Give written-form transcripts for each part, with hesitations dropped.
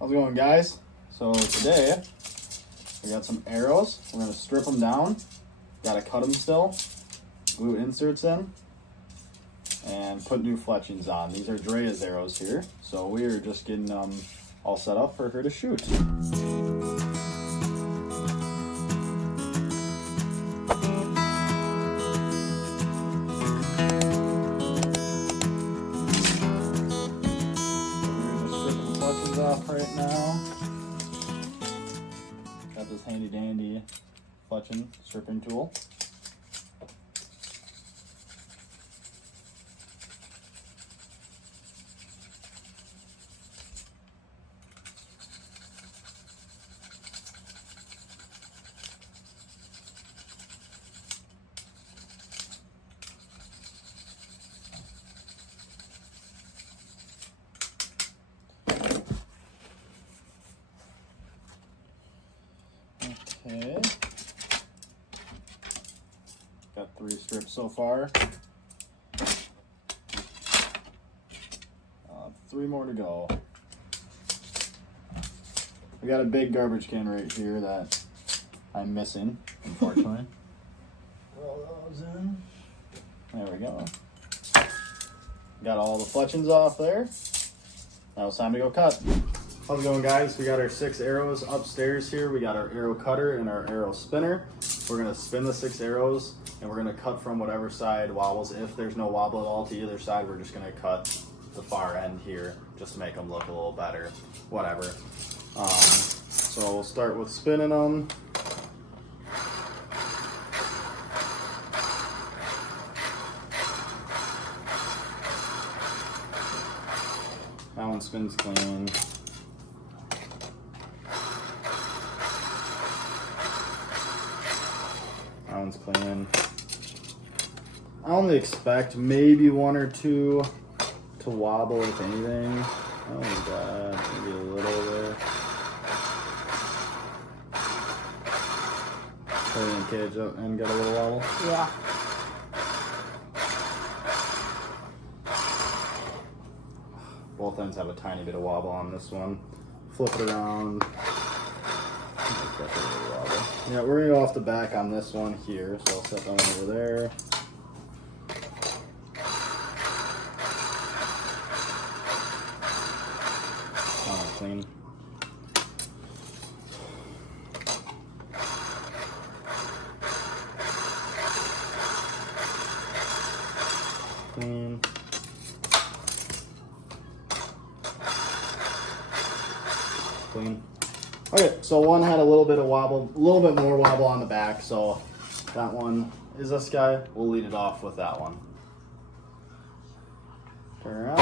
How's it going, guys? So today we got some arrows. We're gonna strip them down. Gotta cut them still. Glue inserts in and put new fletchings on. These are Drea's arrows here. So we are just getting them all set up for her to shoot. Off right now. Got this handy dandy fletching stripping tool. Okay, got 3 strips so far. 3 more to go. We got a big garbage can right here that I'm missing, unfortunately. Roll those in. There we go. Got all the fletchings off there. Now it's time to go cut. How's it going, guys? We got our 6 arrows upstairs here. We got our arrow cutter and our arrow spinner. We're gonna spin the 6 arrows and we're gonna cut from whatever side wobbles. If there's no wobble at all to either side, we're just gonna cut the far end here just to make them look a little better, whatever. So we'll start with spinning them. That one spins clean. That one's clean. I only expect maybe 1 or 2 to wobble, if anything. Oh my god, maybe a little there. Put it in the cage up and get a little wobble. Yeah. Both ends have a tiny bit of wobble on this one. Flip it around. Yeah, we're gonna go off the back on this one here, so I'll set that one over there. Clean. Clean. Clean. Okay, so one had a little bit of wobble, a little bit more wobble on the back, so that one is this guy. We'll lead it off with that one. Turn around.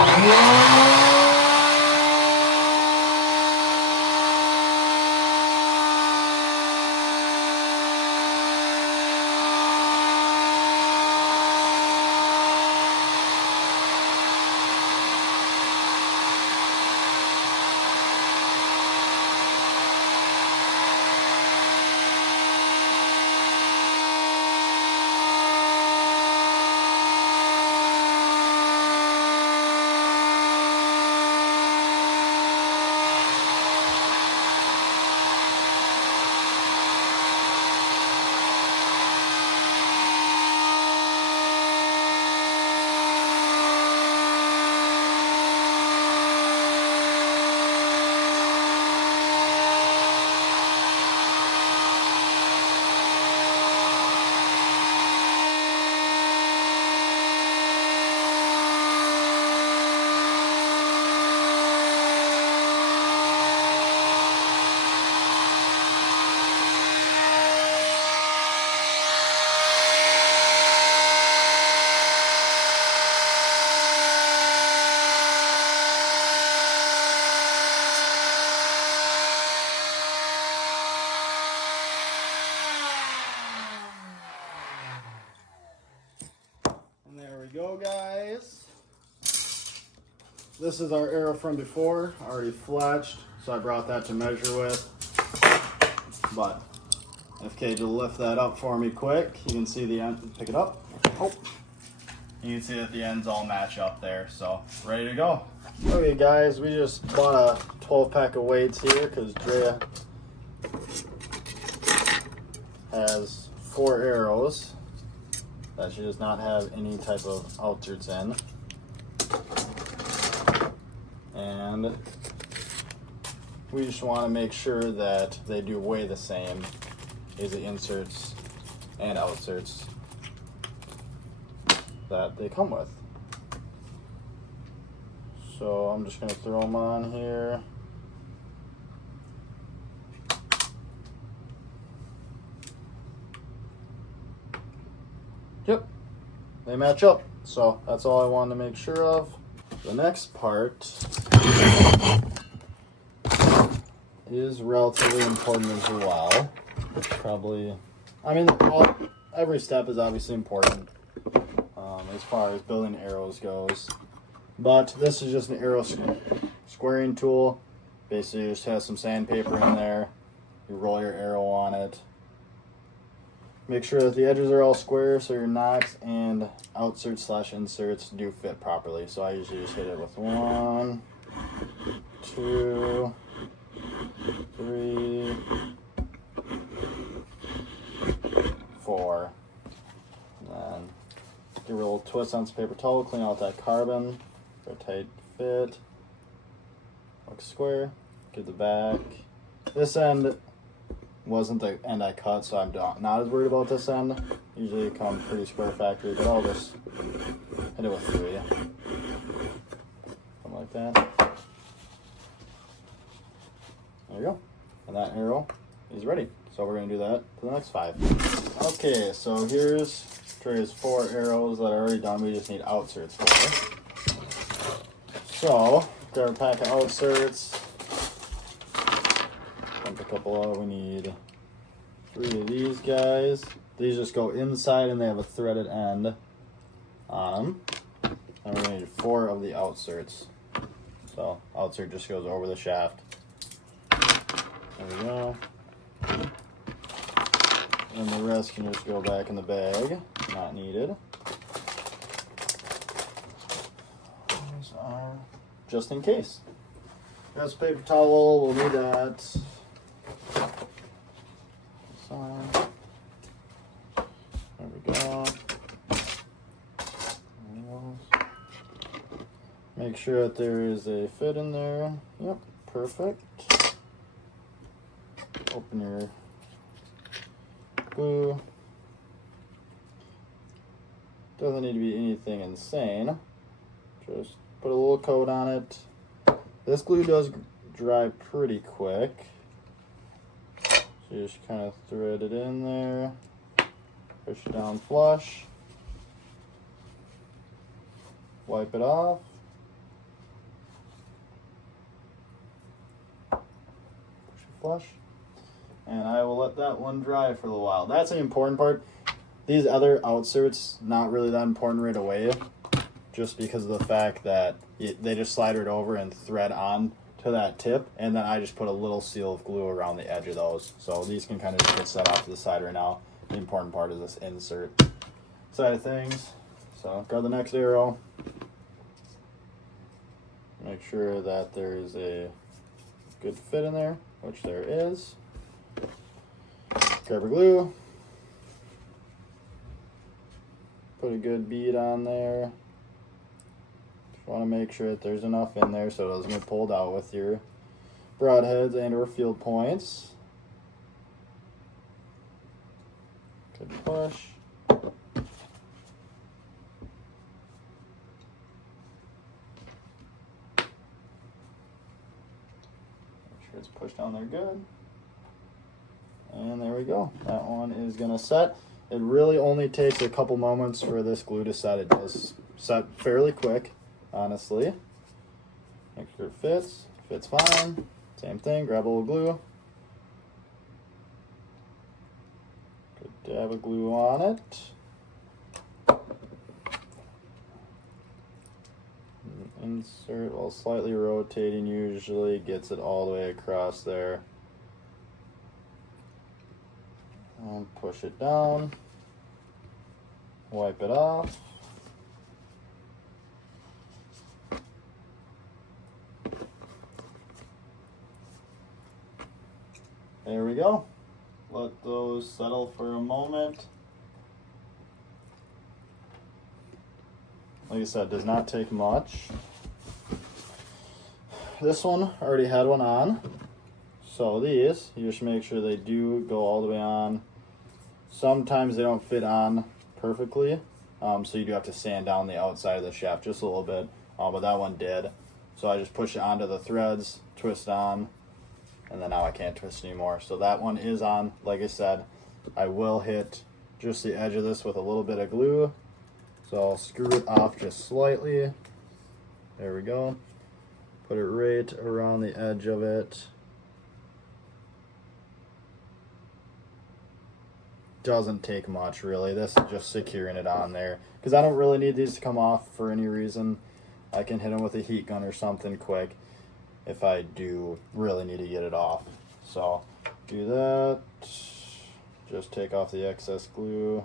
Go, guys. This is our arrow from before, already fletched, so I brought that to measure with. But if Cage will lift that up for me quick, you can see the end. Pick it up. Oh, You can see that the ends all match up there, so ready to go. Okay guys, we just bought a 12 pack of weights here because Drea has 4 arrows that she does not have any type of outserts in. And we just want to make sure that they do weigh the same as the inserts and outserts that they come with. So I'm just going to throw them on here. Yep, they match up. So that's all I wanted to make sure of. The next part is relatively important as well. Probably, I mean, every step is obviously important as far as building arrows goes. But this is just an arrow squaring tool. Basically, just has some sandpaper in there. You roll your arrow on it. Make sure that the edges are all square so your nocks and outserts / inserts do fit properly. So I usually just hit it with 1, 2, 3, 4. And then give it a little twist on some paper towel, clean out that carbon for a tight fit. Look square. Get the back. This end wasn't the end I cut, so I'm not as worried about this end. Usually it comes pretty square factory, but I'll just hit it with 3. Something like that. There you go. And that arrow is ready. So we're going to do that to the next 5. Okay, so here's Dre's 4 arrows that are already done. We just need outserts for. So, grab a pack of outserts. Dump a couple out. We need 3 of these guys. These just go inside and they have a threaded end on them. And we're going to need 4 of the outserts. So, outsert just goes over the shaft. There we go. And the rest can just go back in the bag. Not needed. These are just in case. That's paper towel. We'll need that. There we go. Make sure that there is a fit in there. Yep, perfect. Open your glue. Doesn't need to be anything insane. Just put a little coat on it. This glue does dry pretty quick. So you just kind of thread it in there. Push it down flush. Wipe it off. Push it flush. And I will let that one dry for a little while. That's the important part. These other outserts, not really that important right away, just because of the fact that they just slide right over and thread on to that tip, and then I just put a little seal of glue around the edge of those. So these can kind of just get set off to the side right now. The important part is this insert side of things. So grab the next arrow. Make sure that there is a good fit in there, which there is. Grab your glue. Put a good bead on there. Just want to make sure that there's enough in there so it doesn't get pulled out with your broadheads and or field points. Good push. Make sure it's pushed down there good. And there we go. That one is going to set. It really only takes a couple moments for this glue to set. It does set fairly quick, honestly. Make sure it fits. Fits fine. Same thing, grab a little glue. Good dab of glue on it. And insert while slightly rotating usually gets it all the way across there. And push it down. Wipe it off. There we go. Let those settle for a moment. Like I said, does not take much. This one already had one on. So these, you just make sure they do go all the way on. Sometimes they don't fit on perfectly, so you do have to sand down the outside of the shaft just a little bit, but that one did. So I just push it onto the threads, twist on, and then now I can't twist anymore. So that one is on. Like I said, I will hit just the edge of this with a little bit of glue. So I'll screw it off just slightly. There we go. Put it right around the edge of it. Doesn't take much really. This is just securing it on there because I don't really need these to come off for any reason. I can hit them with a heat gun or something quick if I do really need to get it off. So do that. Just take off the excess glue.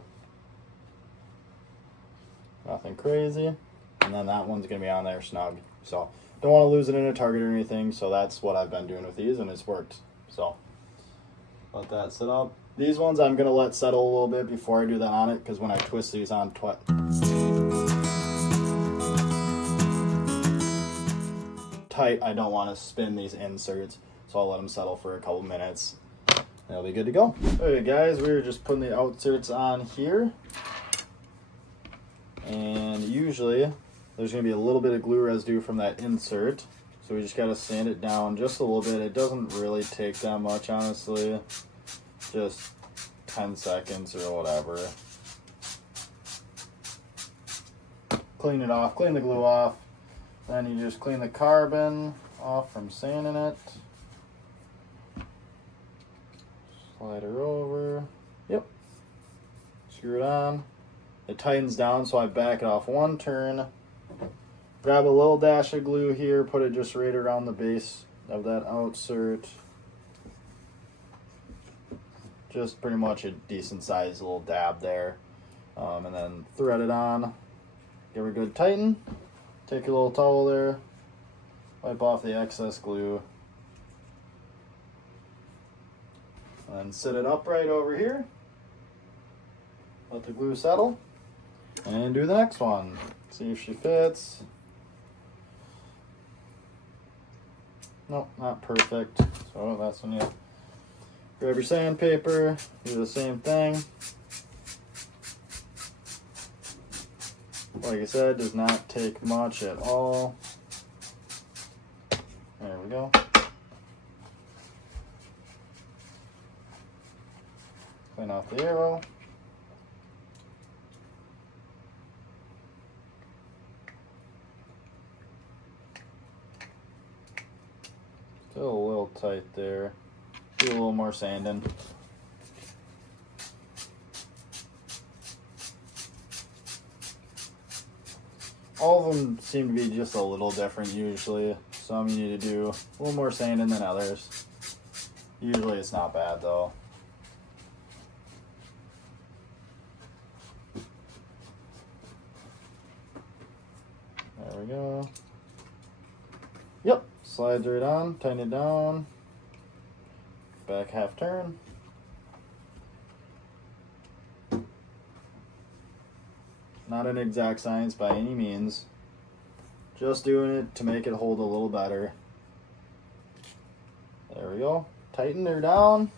Nothing crazy. And then that one's gonna be on there snug. So don't want to lose it in a target or anything. So that's what I've been doing with these and it's worked. So let that sit up. These ones I'm going to let settle a little bit before I do that on it, because when I twist these on tight, I don't want to spin these inserts, so I'll let them settle for a couple minutes. They'll be good to go. Okay guys, we were just putting the outserts on here, and usually there's going to be a little bit of glue residue from that insert, so we just got to sand it down just a little bit. It doesn't really take that much, honestly. Just 10 seconds or whatever. Clean it off, clean the glue off. Then you just clean the carbon off from sanding it. Slide her over. Yep. Screw it on. It tightens down, so I back it off one turn. Grab a little dash of glue here, put it just right around the base of that outsert. Just pretty much a decent sized little dab there. And then thread it on. Give her a good tighten. Take a little towel there. Wipe off the excess glue. And then sit it upright over here. Let the glue settle. And do the next one. See if she fits. Nope, not perfect. So that's when you grab your sandpaper, do the same thing. Like I said, does not take much at all. There we go. Clean off the arrow. Still a little tight there. Do a little more sanding. All of them seem to be just a little different usually. Some you need to do a little more sanding than others. Usually it's not bad though. There we go. Yep, slides right on, tighten it down. Back half turn. Not an exact science by any means. Just doing it to make it hold a little better. There we go. Tighten her down.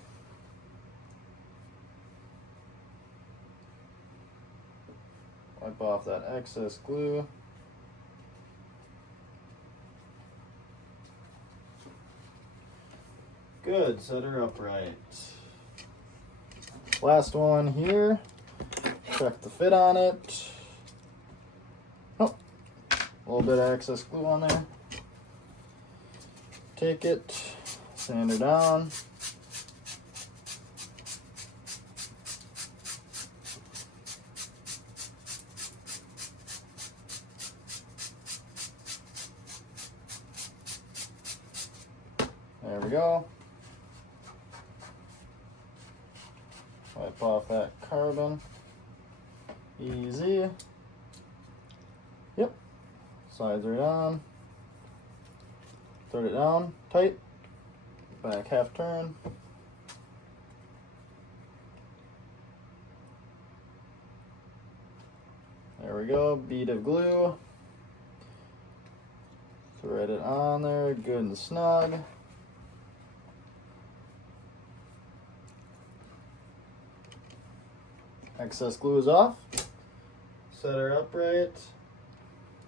Wipe off that excess glue. Good, set her upright. Last one here. Check the fit on it. Oh, a little bit of excess glue on there. Take it, sand her down. There we go. Wipe off that carbon. Easy. Yep. Slides right on. Thread it down tight. Back half turn. There we go, bead of glue. Thread it on there, good and snug. Excess glue is off. Set her upright.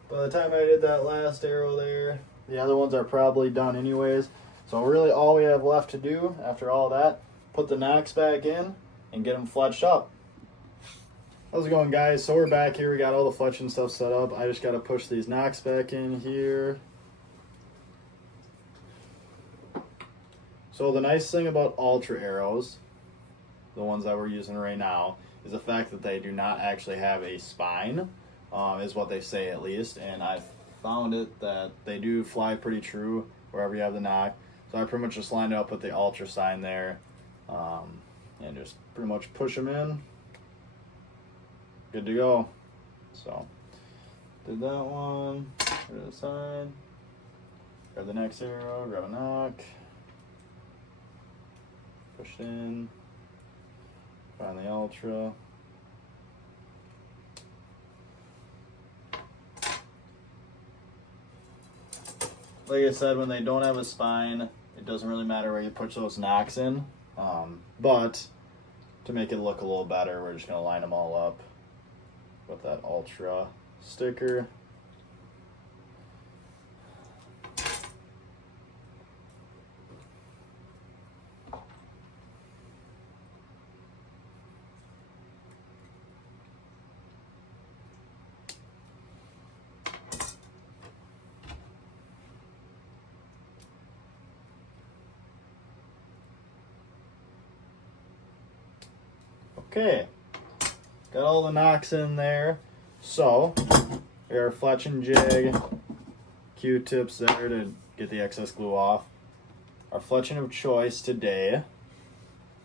By the time I did that last arrow there, the other ones are probably done anyways. So really all we have left to do after all that, put the nocks back in and get them fletched up. How's it going, guys? So we're back here. We got all the fletching stuff set up. I just got to push these nocks back in here. So the nice thing about Ultra arrows, the ones that we're using right now, is the fact that they do not actually have a spine, is what they say at least. And I've found it that they do fly pretty true wherever you have the nock. So I pretty much just lined it up with the Ultra sign there, and just pretty much push them in. Good to go. So did that one, put it aside, grab the next arrow, grab a nock, push it in, find the Ultra. Like I said, when they don't have a spine, it doesn't really matter where you put those nocks in, but to make it look a little better, we're just going to line them all up with that Ultra sticker. Okay, got all the nocks in there. So, our fletching jig, Q-tips there to get the excess glue off. Our fletching of choice today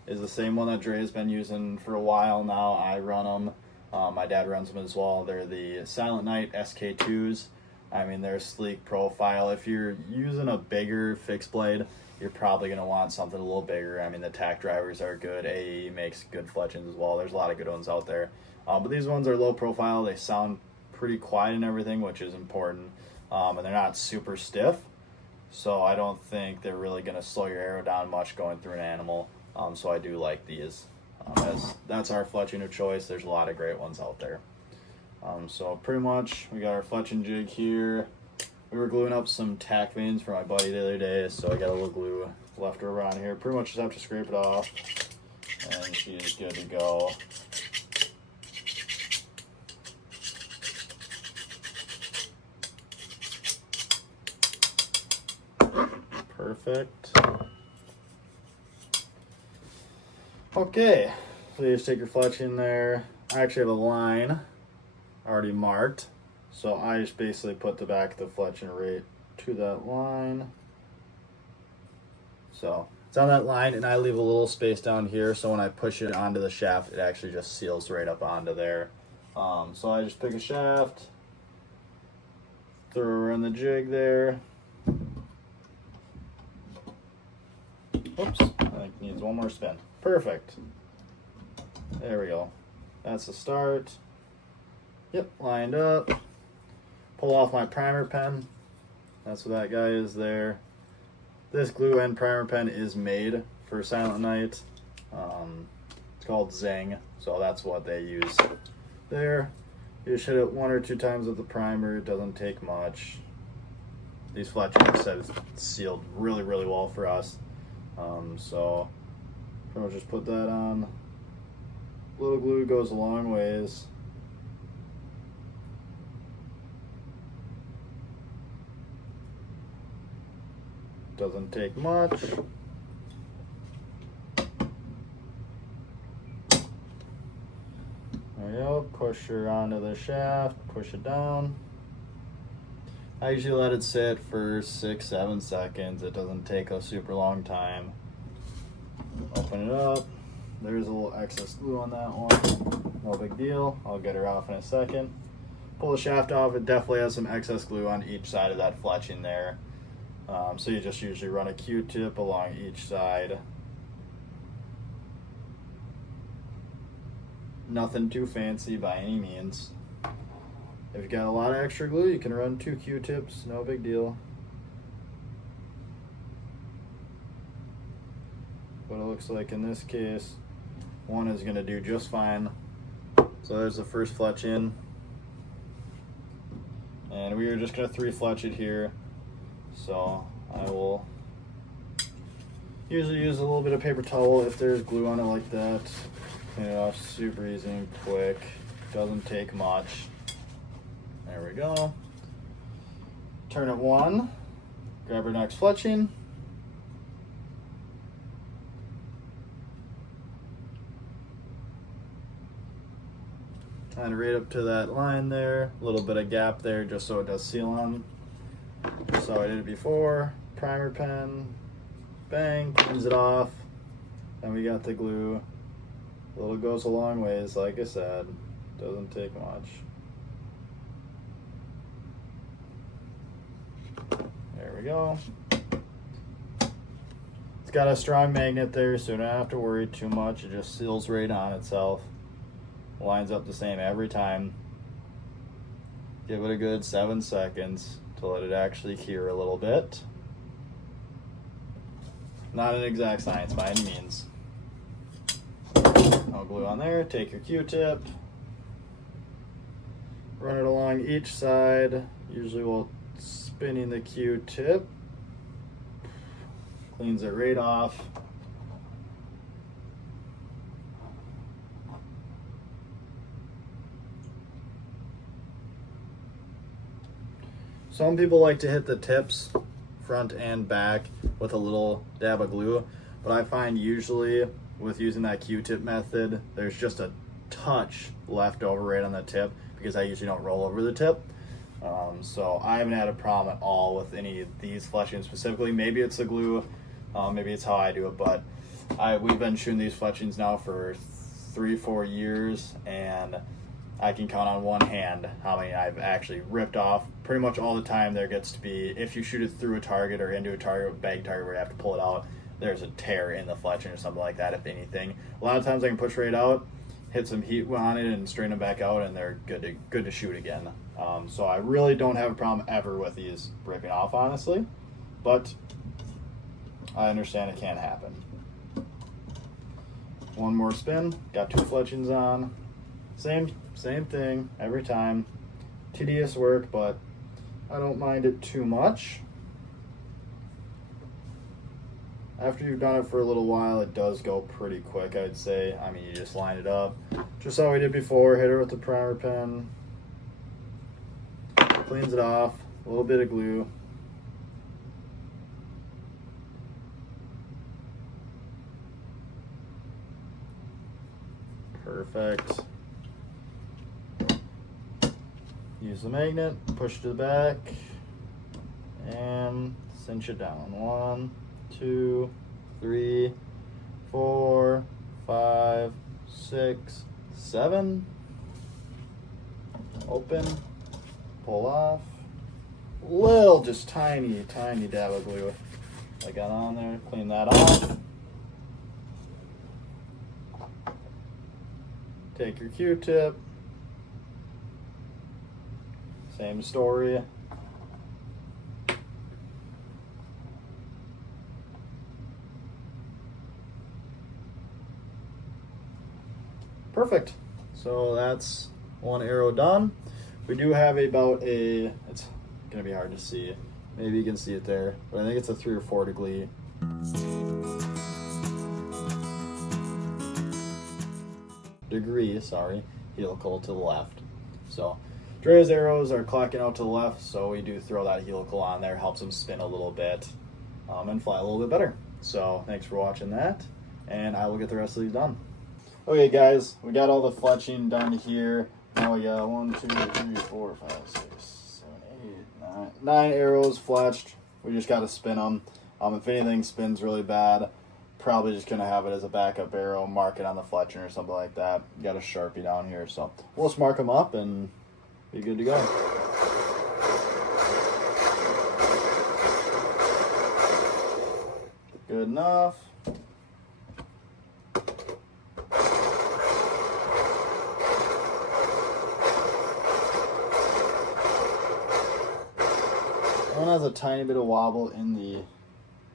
is the same one that Dre's been using for a while now. I run them. My dad runs them as well. They're the Silent Night SK2s. I mean, they're sleek profile. If you're using a bigger fixed blade, you're probably going to want something a little bigger. I mean, the tack drivers are good. AE makes good fletchings as well. There's a lot of good ones out there. But these ones are low profile. They sound pretty quiet and everything, which is important. And they're not super stiff. So I don't think they're really going to slow your arrow down much going through an animal. So I do like these. As that's our fletching of choice. There's a lot of great ones out there. So pretty much we got our fletching jig here. We were gluing up some tack veins for my buddy the other day, so I got a little glue left over on here. Pretty much just have to scrape it off, and she is good to go. Perfect. Okay, so you just take your fletching there. I actually have a line already marked. So I just basically put the back of the fletching right to that line. So it's on that line, and I leave a little space down here, so when I push it onto the shaft, it actually just seals right up onto there. So I just pick a shaft, throw her in the jig there. Oops, I think it needs one more spin. Perfect. There we go. That's the start. Yep, lined up. Pull off my primer pen. That's what that guy is there. This glue and primer pen is made for Silent Night. It's called Zing, so that's what they use there. You just hit it 1 or 2 times with the primer. It doesn't take much. These fletching, like I said, is sealed really, really well for us. So pretty much just put that on. Little glue goes a long ways. Doesn't take much. There we go. Push her onto the shaft, push it down. I usually let it sit for 6-7 seconds. It doesn't take a super long time. Open it up. There's a little excess glue on that one. No big deal. I'll get her off in a second. Pull the shaft off. It definitely has some excess glue on each side of that fletching there. So you just usually run a Q-tip along each side. Nothing too fancy by any means. If you got a lot of extra glue, you can run 2 Q-tips, no big deal. But it looks like in this case, one is gonna do just fine. So there's the first fletch in. And we are just gonna 3-fletch it here. So I will usually use a little bit of paper towel if there's glue on it like that. Clean it off super easy and quick. Doesn't take much. There we go. Turn it 1. Grab our next fletching. And right up to that line there, a little bit of gap there just so it does seal on. So I did it before, primer pen, bang, cleans it off. Then we got the glue. A little goes a long ways, like I said, doesn't take much. There we go. It's got a strong magnet there, so you don't have to worry too much. It just seals right on itself. Lines up the same every time. Give it a good 7 seconds to let it actually cure a little bit. Not an exact science by any means. No glue on there. Take your Q-tip. Run it along each side. Usually we'll spinning the Q-tip. Cleans it right off. Some people like to hit the tips, front and back, with a little dab of glue, but I find usually with using that Q-tip method, there's just a touch left over right on the tip because I usually don't roll over the tip. So I haven't had a problem at all with any of these fletchings specifically. Maybe it's the glue, maybe it's how I do it, but we've been shooting these fletchings now for 3-4 years, and I can count on one hand how many I've actually ripped off. Pretty much all the time there gets to be, if you shoot it through a target or into a target, a bag target where you have to pull it out, there's a tear in the fletching or something like that, if anything. A lot of times I can push right out, hit some heat on it and straighten them back out, and they're good to shoot again. So I really don't have a problem ever with these ripping off, honestly, but I understand it can happen. One more spin, got 2 fletchings on. Same thing every time. Tedious work, but I don't mind it too much. After you've done it for a little while, it does go pretty quick, I'd say. I mean, you just line it up. Just how we did before, hit her with the primer pen. Cleans it off, a little bit of glue. Perfect. Use the magnet, push to the back, and cinch it down. 1, 2, 3, 4, 5, 6, 7. Open, pull off. Little, just tiny dab of glue I got on there. Clean that off. Take your Q-tip. Same story. Perfect. So that's one arrow done. We do have about a, it's gonna be hard to see. Maybe you can see it there, but I think it's a 3 or 4 degree, helical to the left. So Dre's arrows are clocking out to the left, so we do throw that helical on there, helps them spin a little bit and fly a little bit better. So thanks for watching that, and I will get the rest of these done. Okay guys, we got all the fletching done here. Now we got 1, 2, 3, 4, 5, 6, 7, 8, 9 arrows fletched. We just got to spin them. If anything spins really bad, probably just gonna have it as a backup arrow, mark it on the fletching or something like that. Got a Sharpie down here, so we'll just mark them up and be good to go. Good enough. has a tiny bit of wobble in the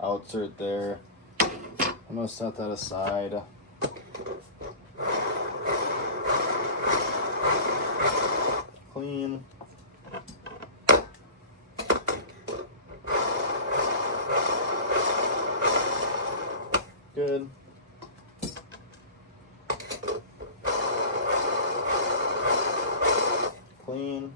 outsert there. I'm going to set that aside. Clean. Good. Clean.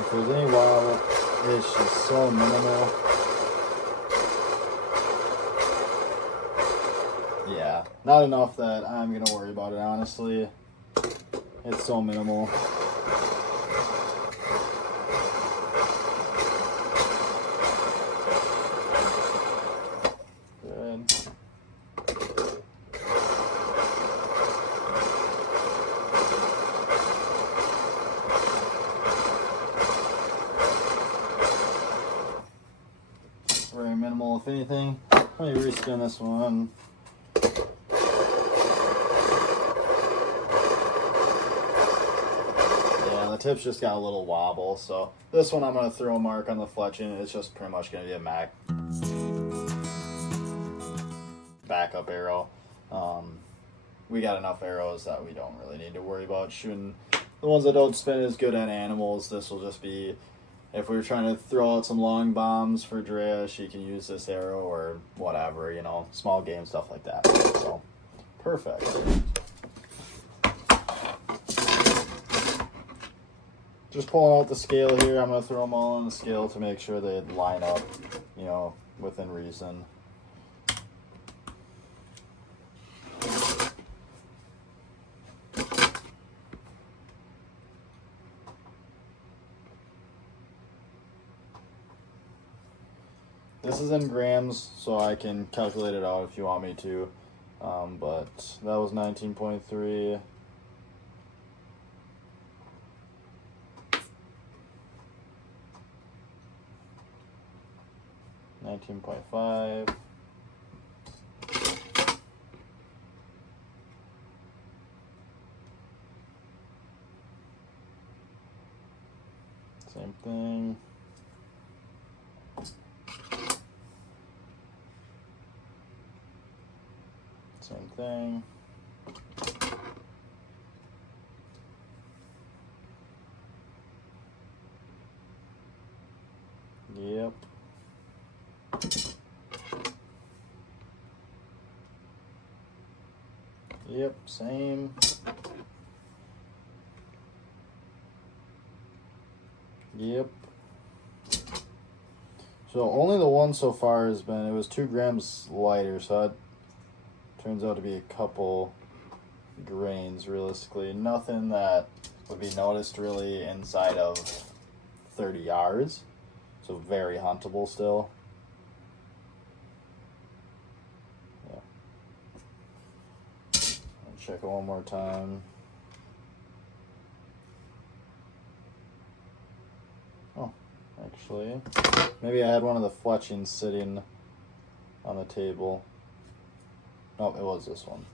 If there's any wobble, it's just so minimal. Yeah, not enough that I'm gonna worry about it, honestly. It's so minimal. Good. Very minimal, if anything. Let me respin this one. Yeah, the tip's just got a little wobble, so this one I'm going to throw a mark on the fletching. It's just pretty much going to be a backup arrow. We got enough arrows that we don't really need to worry about shooting the ones that don't spin as good at animals. This will just be, if we were trying to throw out some long bombs for Drea, she can use this arrow or whatever, you know, small game stuff like that. So, perfect. Just pulling out the scale here. I'm going to throw them all on the scale to make sure they line up, you know, within reason. This is in grams, so I can calculate it out if you want me to. But that was 19.3. 19.5. Same thing. Same thing. Yep. Yep, same. Yep. So only the one so far has been, it was 2 grams lighter, so that turns out to be a couple grains realistically. Nothing that would be noticed really inside of 30 yards. So very huntable still. Yeah. I'll check it one more time. Oh, actually, maybe I had one of the fletchings sitting on the table. Nope, it was this one.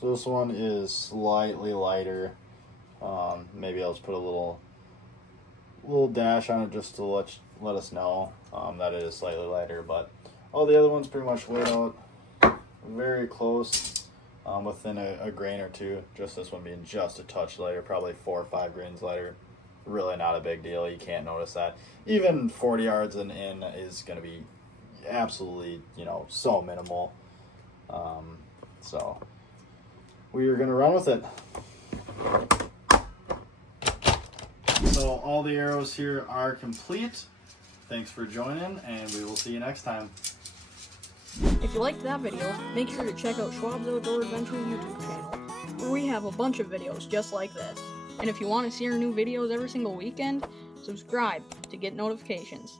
So this one is slightly lighter. Maybe I'll just put a little dash on it just to let us know that it is slightly lighter. But all the other ones pretty much weigh out very close, within a grain or two. Just this one being just a touch lighter, probably 4 or 5 grains lighter. Really not a big deal. You can't notice that. Even 40 yards and in is going to be absolutely, you know, so minimal. So we are going to run with it. So all the arrows here are complete. Thanks for joining, and we will see you next time. If you liked that video, make sure to check out Schwab's Outdoor Adventure YouTube channel, where we have a bunch of videos just like this. And if you want to see our new videos every single weekend, subscribe to get notifications.